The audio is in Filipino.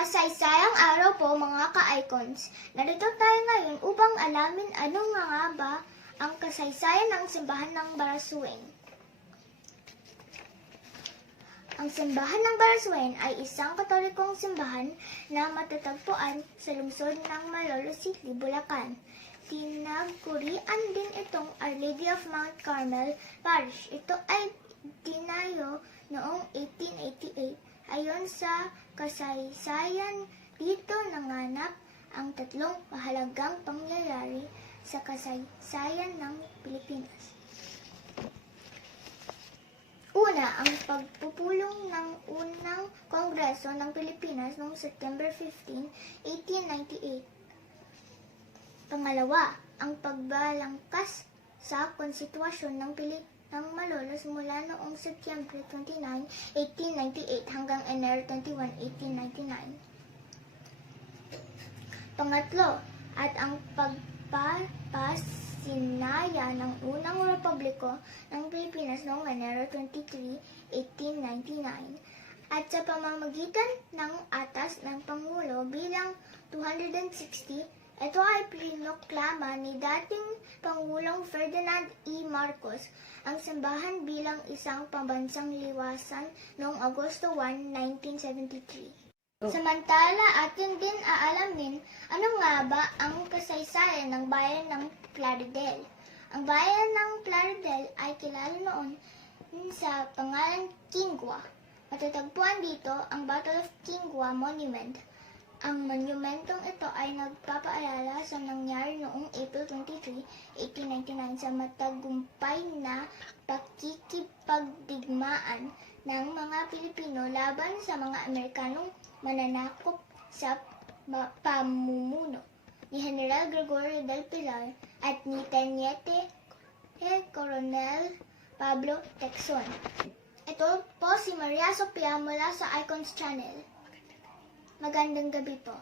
Kasaysayang araw po mga ka-icons. Narito tayo ngayon upang alamin ano nga ba ang kasaysayan ng simbahan ng Baraswain. Ang simbahan ng Baraswain ay isang katolikong simbahan na matatagpuan sa lungsod ng Malolos City, Bulacan. Tinagurian din itong Our Lady of Mount Carmel Parish. Ito ay tinayo noong 1888. Ayon sa kasaysayan, dito nanganap ang tatlong mahalagang pangyayari sa kasaysayan ng Pilipinas. Una, ang pagpupulong ng unang Kongreso ng Pilipinas noong September 15, 1898. Pangalawa, ang pagbalangkas sa konstitusyon ng Malolos mula noong Setyembre 29, 1898 hanggang Enero 21, 1899. Pangatlo, at ang pagpapasinaya ng unang Republiko ng Pilipinas noong Enero 23, 1899 at sa pamamagitan ng atas ng Pangulo bilang 260. Ito ay prinoklama ni dating Pangulong Ferdinand E. Marcos ang simbahan bilang isang pambansang liwasan noong Agosto 1, 1973. Samantala, atin din aalamin ano nga ba ang kasaysayan ng bayan ng Plaridel. Ang bayan ng Plaridel ay kilala noon sa pangalan Kingwa. Matatagpuan dito ang Battle of Kingwa Monument. Ang monumentong ito ay nagpapaalala sa nangyari noong April 23, 1899 sa matagumpay na pakikipagdigmaan ng mga Pilipino laban sa mga Amerikanong mananakop sa pamumuno ni General Gregorio del Pilar at ni Teniente Coronel Pablo Tecson. Ito po si Maria Sofia mula sa Icons Channel. Magandang gabi po.